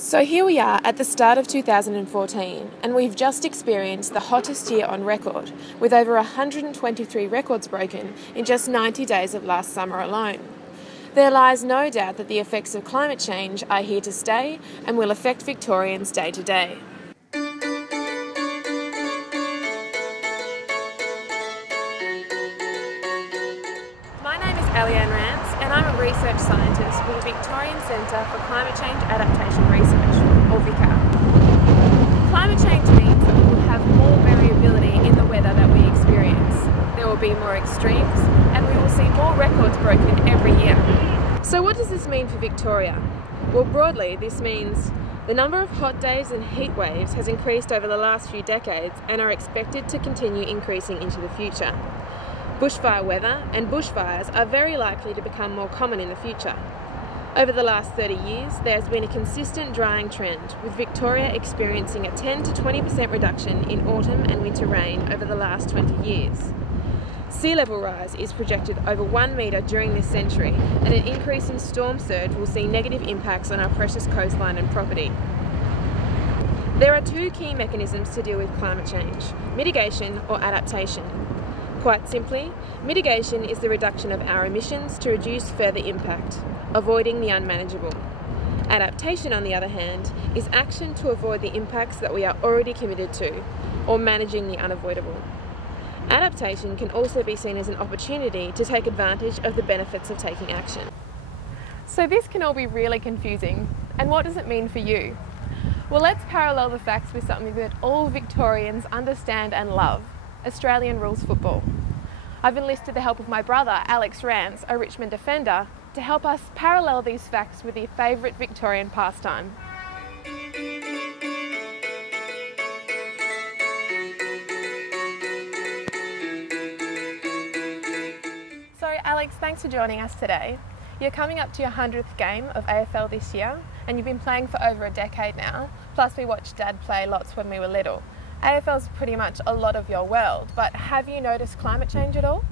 So here we are at the start of 2014, and we've just experienced the hottest year on record, with over 123 records broken in just 90 days of last summer alone. There lies no doubt that the effects of climate change are here to stay and will affect Victorians day to day. My name is Alianne Rance, and I'm a research scientist with the Victorian Centre for Climate Change Adaptation Research, or VCCCAR. Climate change means that we will have more variability in the weather that we experience. There will be more extremes, and we will see more records broken every year. So what does this mean for Victoria? Well, broadly, this means the number of hot days and heat waves has increased over the last few decades and are expected to continue increasing into the future. Bushfire weather and bushfires are very likely to become more common in the future. Over the last 30 years, there has been a consistent drying trend, with Victoria experiencing a 10 to 20% reduction in autumn and winter rain over the last 20 years. Sea level rise is projected over 1 metre during this century, and an increase in storm surge will see negative impacts on our precious coastline and property. There are two key mechanisms to deal with climate change: mitigation or adaptation. Quite simply, mitigation is the reduction of our emissions to reduce further impact, avoiding the unmanageable. Adaptation, on the other hand, is action to avoid the impacts that we are already committed to, or managing the unavoidable. Adaptation can also be seen as an opportunity to take advantage of the benefits of taking action. So this can all be really confusing, and what does it mean for you? Well, let's parallel the facts with something that all Victorians understand and love: Australian rules football. I've enlisted the help of my brother, Alex Rance, a Richmond defender, to help us parallel these facts with your favourite Victorian pastime. So Alex, thanks for joining us today. You're coming up to your 100th game of AFL this year, and you've been playing for over a decade now, plus we watched Dad play lots when we were little. AFL's pretty much a lot of your world, but have you noticed climate change at all?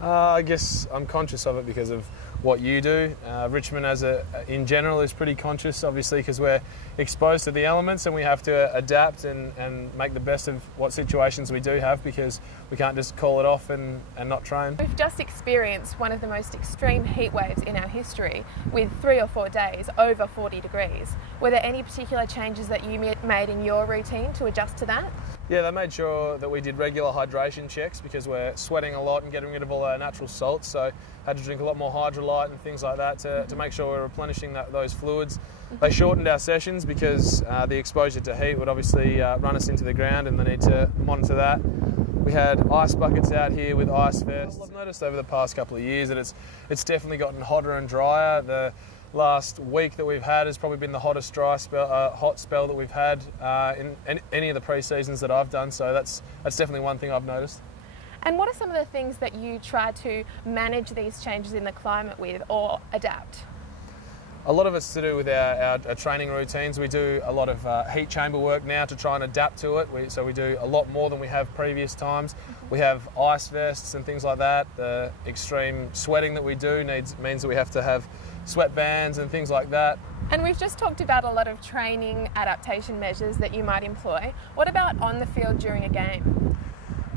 I guess I'm conscious of it because of what you do. Richmond in general is pretty conscious, obviously, because we're exposed to the elements and we have to adapt and make the best of what situations we do have, because we can't just call it off and not train. We've just experienced one of the most extreme heat waves in our history, with 3 or 4 days over 40 degrees. Were there any particular changes that you made in your routine to adjust to that? Yeah, they made sure that we did regular hydration checks because we're sweating a lot and getting rid of all our natural salts, so had to drink a lot more hydrolyte and things like that to make sure we're replenishing those fluids. They shortened our sessions because the exposure to heat would obviously run us into the ground, and they need to monitor that. We had ice buckets out here with ice vests. I've noticed over the past couple of years that it's definitely gotten hotter and drier. The last week that we've had has probably been the hottest hot spell that we've had in any of the pre-seasons that I've done, so that's definitely one thing I've noticed. And what are some of the things that you try to manage these changes in the climate with, or adapt? A lot of it's to do with our training routines. We do a lot of heat chamber work now to try and adapt to it. So we do a lot more than we have previous times. We have ice vests and things like that. The extreme sweating that we do means that we have to have sweat bands and things like that. And we've just talked about a lot of training adaptation measures that you might employ. What about on the field during a game?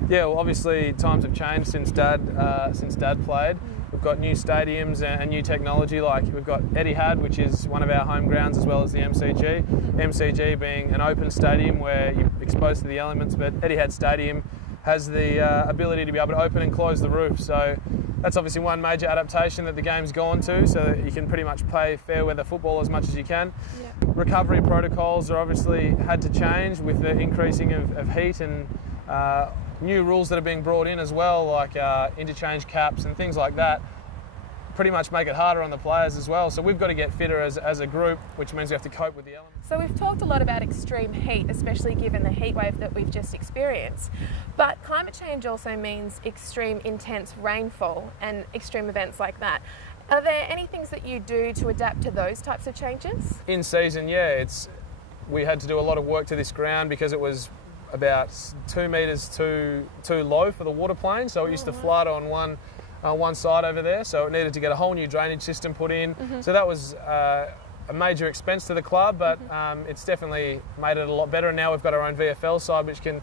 Yeah, well, obviously times have changed since Dad played. We've got new stadiums and new technology, like we've got Etihad, which is one of our home grounds, as well as the MCG. MCG being an open stadium where you're exposed to the elements, but Etihad Stadium has the ability to be able to open and close the roof. So that's obviously one major adaptation that the game's gone to, so that you can pretty much play fair weather football as much as you can. Yeah. Recovery protocols are obviously had to change with the increasing of heat, and new rules that are being brought in as well, like interchange caps and things like that, pretty much make it harder on the players as well. So we've got to get fitter as a group, which means we have to cope with the elements. So we've talked a lot about extreme heat, especially given the heat wave that we've just experienced. But climate change also means extreme intense rainfall and extreme events like that. Are there any things that you do to adapt to those types of changes? In season, yeah, we had to do a lot of work to this ground because it was about 2 metres too low for the water plane, so it used to flood on one side over there, so it needed to get a whole new drainage system put in. So that was a major expense to the club, but it's definitely made it a lot better, and now we've got our own VFL side which can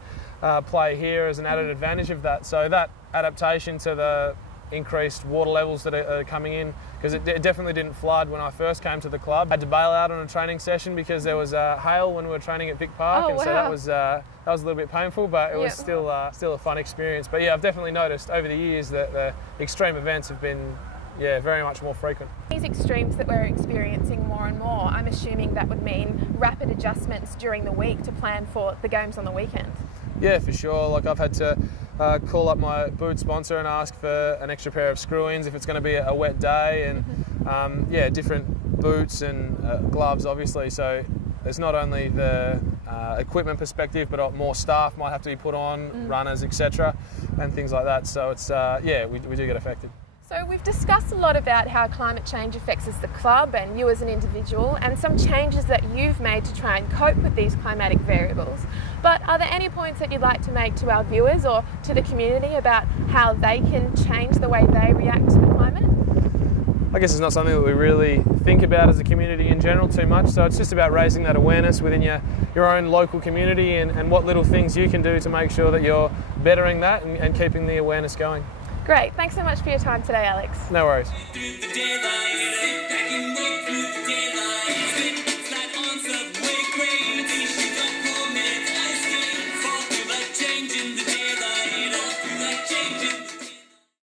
play here as an added advantage of that. So that adaptation to the increased water levels that are coming in, because it definitely didn't flood when I first came to the club. I had to bail out on a training session because there was hail when we were training at Vic Park, and so that was a little bit painful, but it was still a fun experience. But yeah, I've definitely noticed over the years that the extreme events have been very much more frequent. These extremes that we're experiencing more and more, I'm assuming that would mean rapid adjustments during the week to plan for the games on the weekend. Yeah, for sure. Like, I've had to call up my boot sponsor and ask for an extra pair of screw-ins if it's going to be a wet day, and different boots and gloves obviously. So there's not only the equipment perspective, but more staff might have to be put on, runners, etc., and things like that. So it's we do get affected. So we've discussed a lot about how climate change affects us, the club and you as an individual, and some changes that you've made to try and cope with these climatic variables. But are there any points that you'd like to make to our viewers or to the community about how they can change the way they react to the climate? I guess it's not something that we really think about as a community in general too much, so it's just about raising that awareness within your own local community and what little things you can do to make sure that you're bettering that and keeping the awareness going. Great, thanks so much for your time today, Alex. No worries.